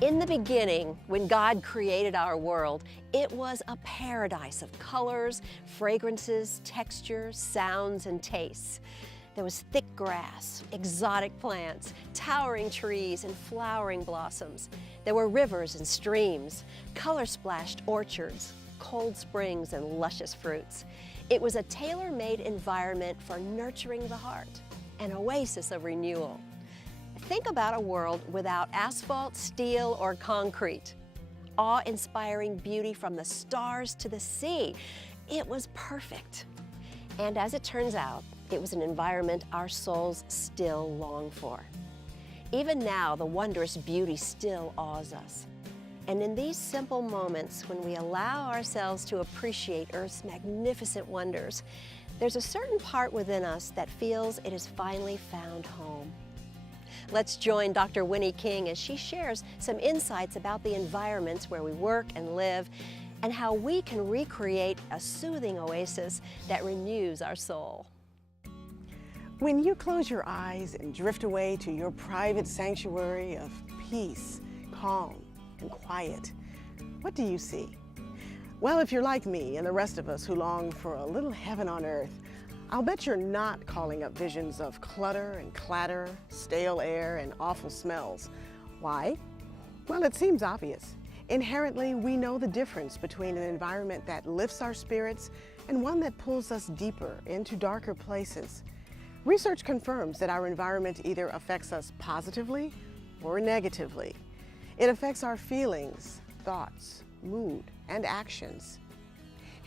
In the beginning, when God created our world, it was a paradise of colors, fragrances, textures, sounds, and tastes. There was thick grass, exotic plants, towering trees, and flowering blossoms. There were rivers and streams, color-splashed orchards, cold springs, and luscious fruits. It was a tailor-made environment for nurturing the heart, an oasis of renewal. Think about a world without asphalt, steel, or concrete. Awe-inspiring beauty from the stars to the sea. It was perfect. And as it turns out, it was an environment our souls still long for. Even now, the wondrous beauty still awes us. And in these simple moments, when we allow ourselves to appreciate Earth's magnificent wonders, there's a certain part within us that feels it has finally found home. Let's join Dr. Winnie King as she shares some insights about the environments where we work and live and how we can recreate a soothing oasis that renews our soul. When you close your eyes and drift away to your private sanctuary of peace, calm, and quiet, what do you see? Well, if you're like me and the rest of us who long for a little heaven on earth, I'll bet you're not calling up visions of clutter and clatter, stale air, and awful smells. Why? Well, it seems obvious. Inherently, we know the difference between an environment that lifts our spirits and one that pulls us deeper into darker places. Research confirms that our environment either affects us positively or negatively. It affects our feelings, thoughts, mood, and actions.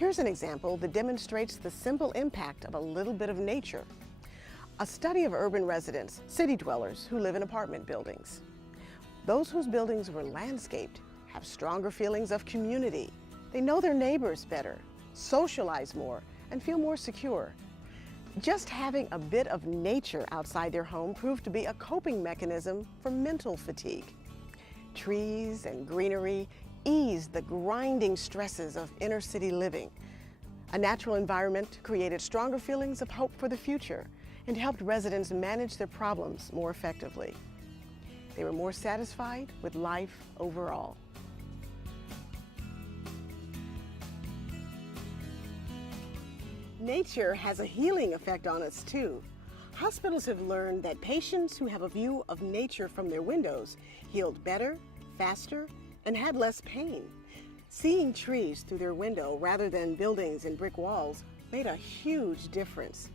Here's an example that demonstrates the simple impact of a little bit of nature. A study of urban residents, city dwellers who live in apartment buildings. Those whose buildings were landscaped have stronger feelings of community. They know their neighbors better, socialize more, and feel more secure. Just having a bit of nature outside their home proved to be a coping mechanism for mental fatigue. Trees and greenery ease the grinding stresses of inner city living. A natural environment created stronger feelings of hope for the future and helped residents manage their problems more effectively. They were more satisfied with life overall. Nature has a healing effect on us too. Hospitals have learned that patients who have a view of nature from their windows healed better, faster, and had less pain. Seeing trees through their window rather than buildings and brick walls made a huge difference.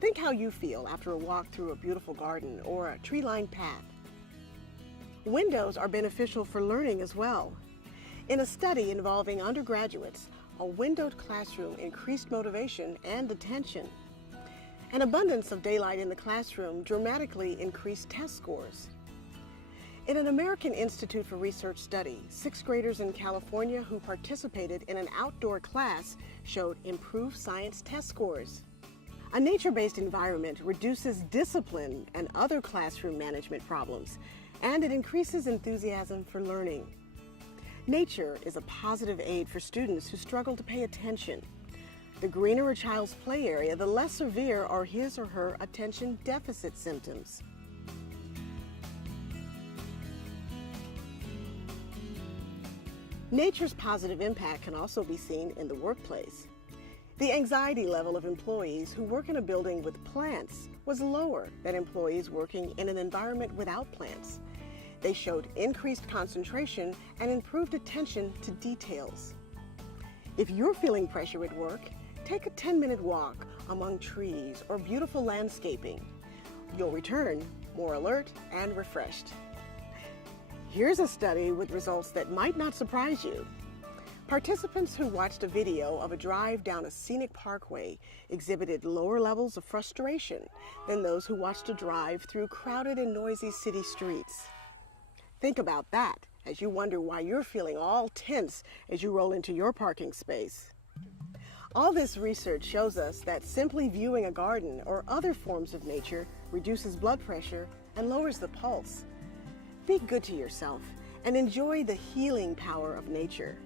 Think how you feel after a walk through a beautiful garden or a tree-lined path. Windows are beneficial for learning as well. In a study involving undergraduates, a windowed classroom increased motivation and attention. An abundance of daylight in the classroom dramatically increased test scores. In an American Institute for Research study, 6th graders in California who participated in an outdoor class showed improved science test scores. A nature-based environment reduces discipline and other classroom management problems, and it increases enthusiasm for learning. Nature is a positive aid for students who struggle to pay attention. The greener a child's play area, the less severe are his or her attention deficit symptoms. Nature's positive impact can also be seen in the workplace. The anxiety level of employees who work in a building with plants was lower than employees working in an environment without plants. They showed increased concentration and improved attention to details. If you're feeling pressure at work, take a 10-minute walk among trees or beautiful landscaping. You'll return more alert and refreshed. Here's a study with results that might not surprise you. Participants who watched a video of a drive down a scenic parkway exhibited lower levels of frustration than those who watched a drive through crowded and noisy city streets. Think about that as you wonder why you're feeling all tense as you roll into your parking space. All this research shows us that simply viewing a garden or other forms of nature reduces blood pressure and lowers the pulse. Be good to yourself and enjoy the healing power of nature.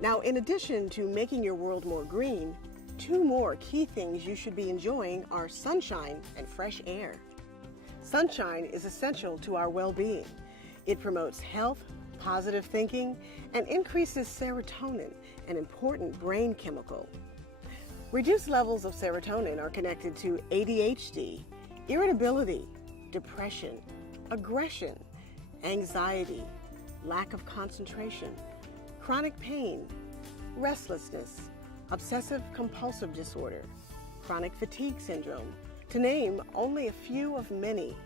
Now, in addition to making your world more green, two more key things you should be enjoying are sunshine and fresh air. Sunshine is essential to our well-being. It promotes health, positive thinking, and increases serotonin, an important brain chemical. Reduced levels of serotonin are connected to ADHD, irritability, depression, aggression, anxiety, lack of concentration, chronic pain, restlessness, obsessive-compulsive disorder, chronic fatigue syndrome, to name only a few of many.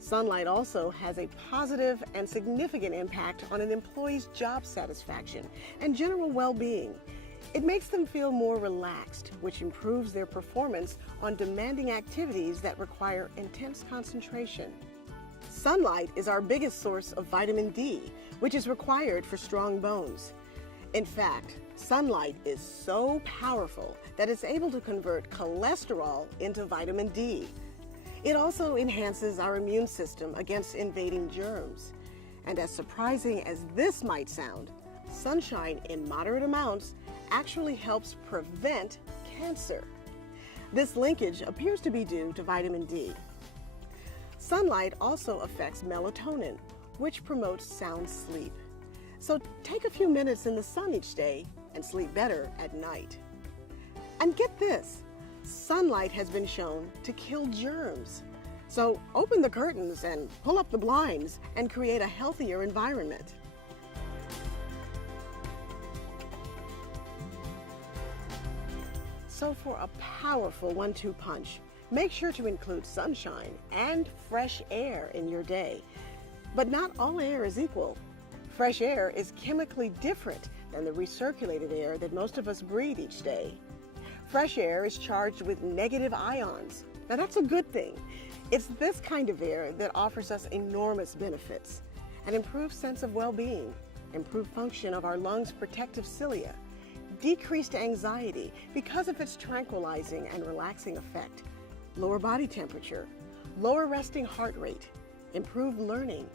Sunlight also has a positive and significant impact on an employee's job satisfaction and general well-being. It makes them feel more relaxed, which improves their performance on demanding activities that require intense concentration. Sunlight is our biggest source of vitamin D, which is required for strong bones. In fact, sunlight is so powerful that it's able to convert cholesterol into vitamin D. It also enhances our immune system against invading germs. And as surprising as this might sound, sunshine in moderate amounts actually helps prevent cancer. This linkage appears to be due to vitamin D. Sunlight also affects melatonin, which promotes sound sleep. So take a few minutes in the sun each day and sleep better at night. And get this, sunlight has been shown to kill germs. So open the curtains and pull up the blinds and create a healthier environment. So for a powerful 1-2 punch, make sure to include sunshine and fresh air in your day. But not all air is equal. Fresh air is chemically different than the recirculated air that most of us breathe each day. Fresh air is charged with negative ions. Now that's a good thing. It's this kind of air that offers us enormous benefits: an improved sense of well-being, improved function of our lungs' protective cilia, decreased anxiety because of its tranquilizing and relaxing effect, lower body temperature, lower resting heart rate, improved learning,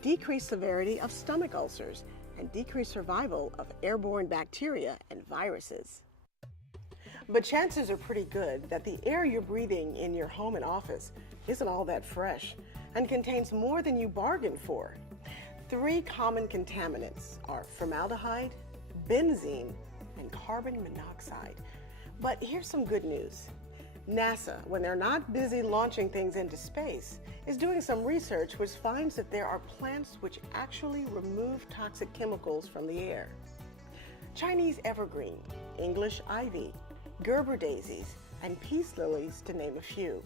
decreased severity of stomach ulcers, and decreased survival of airborne bacteria and viruses. But chances are pretty good that the air you're breathing in your home and office isn't all that fresh and contains more than you bargained for. 3 common contaminants are formaldehyde, benzene, and carbon monoxide. But here's some good news. NASA, when they're not busy launching things into space, is doing some research which finds that there are plants which actually remove toxic chemicals from the air. Chinese evergreen, English ivy, Gerber daisies, and peace lilies, to name a few.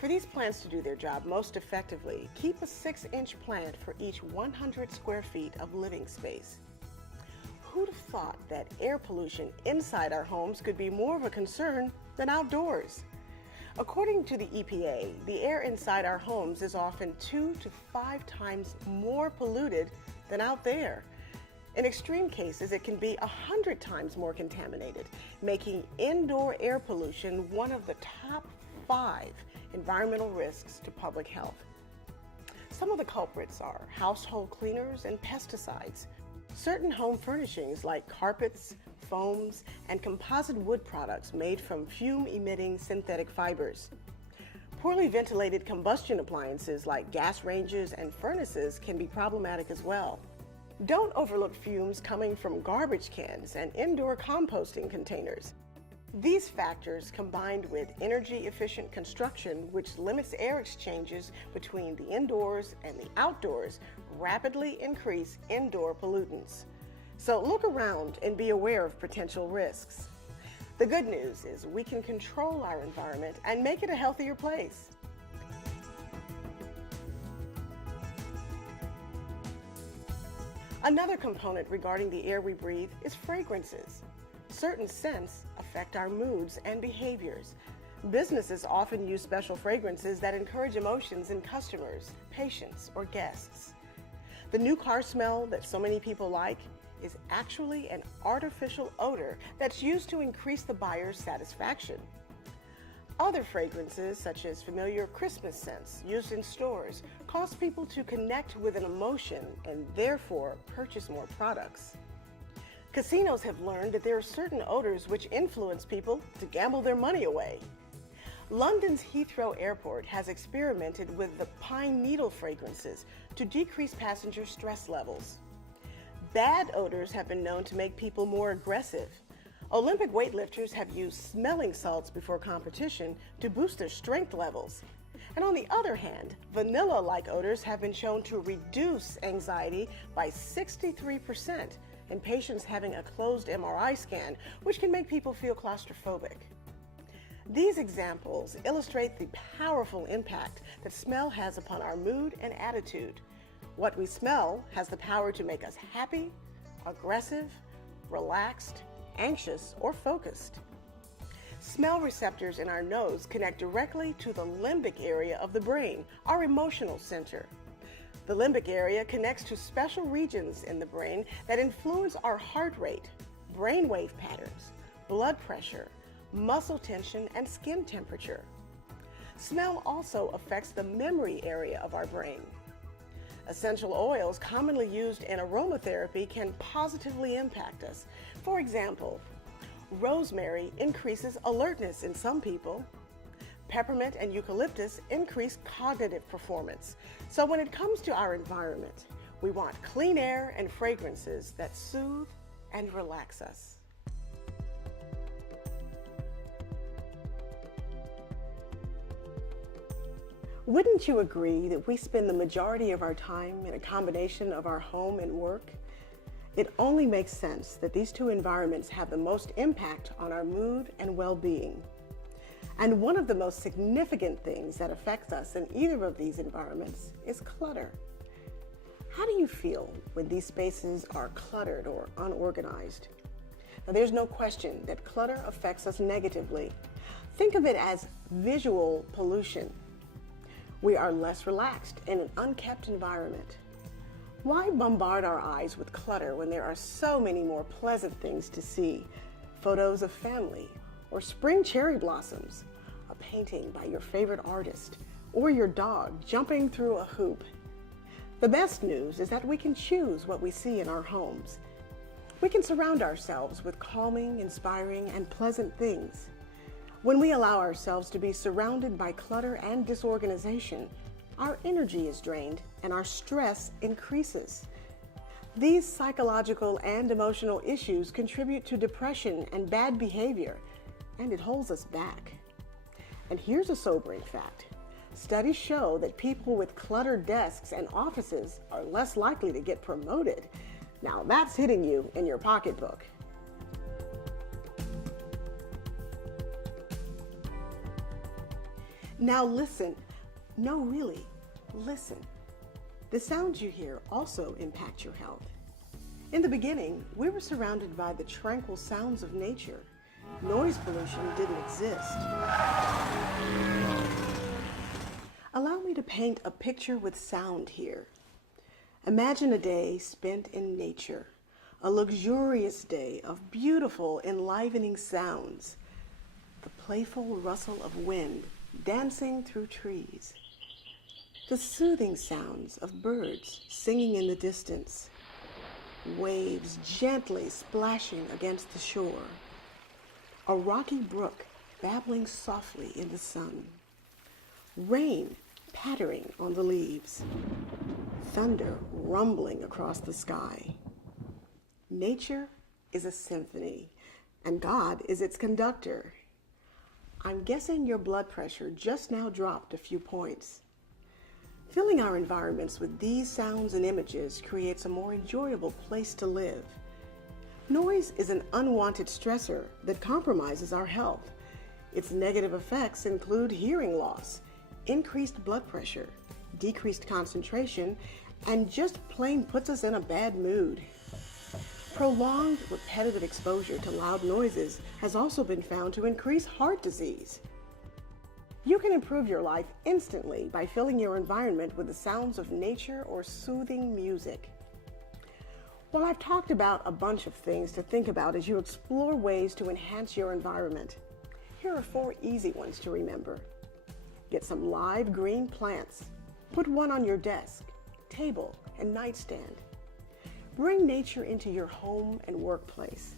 For these plants to do their job most effectively, keep a 6-inch plant for each 100 square feet of living space. Who'd have thought that air pollution inside our homes could be more of a concern than outdoors? According to the EPA, the air inside our homes is often 2 to 5 times more polluted than out there. In extreme cases, it can be 100 times more contaminated, making indoor air pollution one of the top 5 environmental risks to public health. Some of the culprits are household cleaners and pesticides, certain home furnishings like carpets, foams, and composite wood products made from fume-emitting synthetic fibers. Poorly ventilated combustion appliances like gas ranges and furnaces can be problematic as well. Don't overlook fumes coming from garbage cans and indoor composting containers. These factors, combined with energy-efficient construction, which limits air exchanges between the indoors and the outdoors, rapidly increase indoor pollutants. So look around and be aware of potential risks. The good news is we can control our environment and make it a healthier place. Another component regarding the air we breathe is fragrances. Certain scents affect our moods and behaviors. Businesses often use special fragrances that encourage emotions in customers, patients, or guests. The new car smell that so many people like is actually an artificial odor that's used to increase the buyer's satisfaction. Other fragrances, such as familiar Christmas scents used in stores, cause people to connect with an emotion and therefore purchase more products. Casinos have learned that there are certain odors which influence people to gamble their money away. London's Heathrow Airport has experimented with the pine needle fragrances to decrease passenger stress levels. Bad odors have been known to make people more aggressive. Olympic weightlifters have used smelling salts before competition to boost their strength levels. And on the other hand, vanilla-like odors have been shown to reduce anxiety by 63% in patients having a closed MRI scan, which can make people feel claustrophobic. These examples illustrate the powerful impact that smell has upon our mood and attitude. What we smell has the power to make us happy, aggressive, relaxed, anxious, or focused. Smell receptors in our nose connect directly to the limbic area of the brain, our emotional center. The limbic area connects to special regions in the brain that influence our heart rate, brainwave patterns, blood pressure, muscle tension, and skin temperature. Smell also affects the memory area of our brain. Essential oils commonly used in aromatherapy can positively impact us. For example, rosemary increases alertness in some people. Peppermint and eucalyptus increase cognitive performance. So when it comes to our environment, we want clean air and fragrances that soothe and relax us. Wouldn't you agree that we spend the majority of our time in a combination of our home and work? It only makes sense that these two environments have the most impact on our mood and well-being. And one of the most significant things that affects us in either of these environments is clutter. How do you feel when these spaces are cluttered or unorganized? Now, there's no question that clutter affects us negatively. Think of it as visual pollution. We are less relaxed in an unkept environment. Why bombard our eyes with clutter when there are so many more pleasant things to see? Photos of family, or spring cherry blossoms, a painting by your favorite artist, or your dog jumping through a hoop. The best news is that we can choose what we see in our homes. We can surround ourselves with calming, inspiring, and pleasant things. When we allow ourselves to be surrounded by clutter and disorganization, our energy is drained and our stress increases. These psychological and emotional issues contribute to depression and bad behavior, and it holds us back. And here's a sobering fact. Studies show that people with cluttered desks and offices are less likely to get promoted. Now that's hitting you in your pocketbook. Now listen. No, really, listen. The sounds you hear also impact your health. In the beginning, we were surrounded by the tranquil sounds of nature. Noise pollution didn't exist. Allow me to paint a picture with sound here. Imagine a day spent in nature, a luxurious day of beautiful, enlivening sounds. The playful rustle of wind dancing through trees. The soothing sounds of birds singing in the distance. Waves gently splashing against the shore. A rocky brook babbling softly in the sun. Rain pattering on the leaves. Thunder rumbling across the sky. Nature is a symphony, and God is its conductor. I'm guessing your blood pressure just now dropped a few points. Filling our environments with these sounds and images creates a more enjoyable place to live. Noise is an unwanted stressor that compromises our health. Its negative effects include hearing loss, increased blood pressure, decreased concentration, and just plain puts us in a bad mood. Prolonged repetitive exposure to loud noises has also been found to increase heart disease. You can improve your life instantly by filling your environment with the sounds of nature or soothing music. Well, I've talked about a bunch of things to think about as you explore ways to enhance your environment. Here are 4 easy ones to remember. Get some live green plants. Put one on your desk, table, and nightstand. Bring nature into your home and workplace.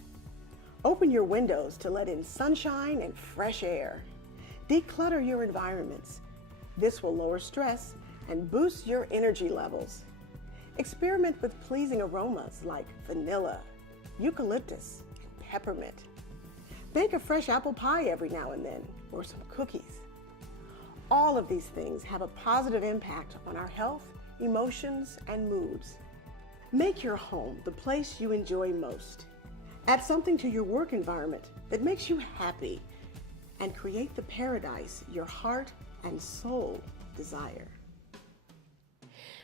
Open your windows to let in sunshine and fresh air. Declutter your environments. This will lower stress and boost your energy levels. Experiment with pleasing aromas like vanilla, eucalyptus, and peppermint. Bake a fresh apple pie every now and then, or some cookies. All of these things have a positive impact on our health, emotions, and moods. Make your home the place you enjoy most. Add something to your work environment that makes you happy, and create the paradise your heart and soul desire.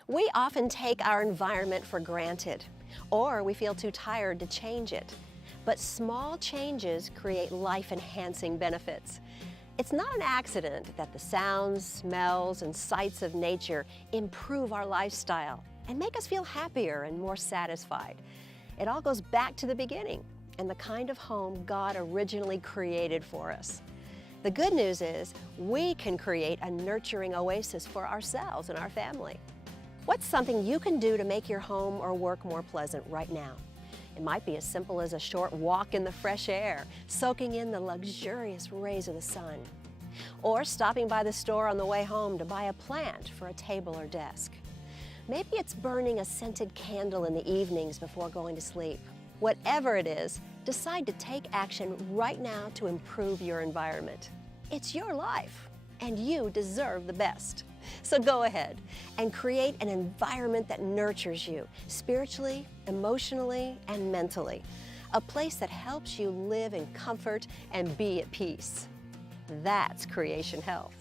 We often take our environment for granted, or we feel too tired to change it. But small changes create life-enhancing benefits. It's not an accident that the sounds, smells, and sights of nature improve our lifestyle and make us feel happier and more satisfied. It all goes back to the beginning and the kind of home God originally created for us. The good news is we can create a nurturing oasis for ourselves and our family. What's something you can do to make your home or work more pleasant right now? It might be as simple as a short walk in the fresh air, soaking in the luxurious rays of the sun, or stopping by the store on the way home to buy a plant for a table or desk. Maybe it's burning a scented candle in the evenings before going to sleep. Whatever it is, decide to take action right now to improve your environment. It's your life, and you deserve the best. So go ahead and create an environment that nurtures you spiritually, emotionally, and mentally. A place that helps you live in comfort and be at peace. That's creation health.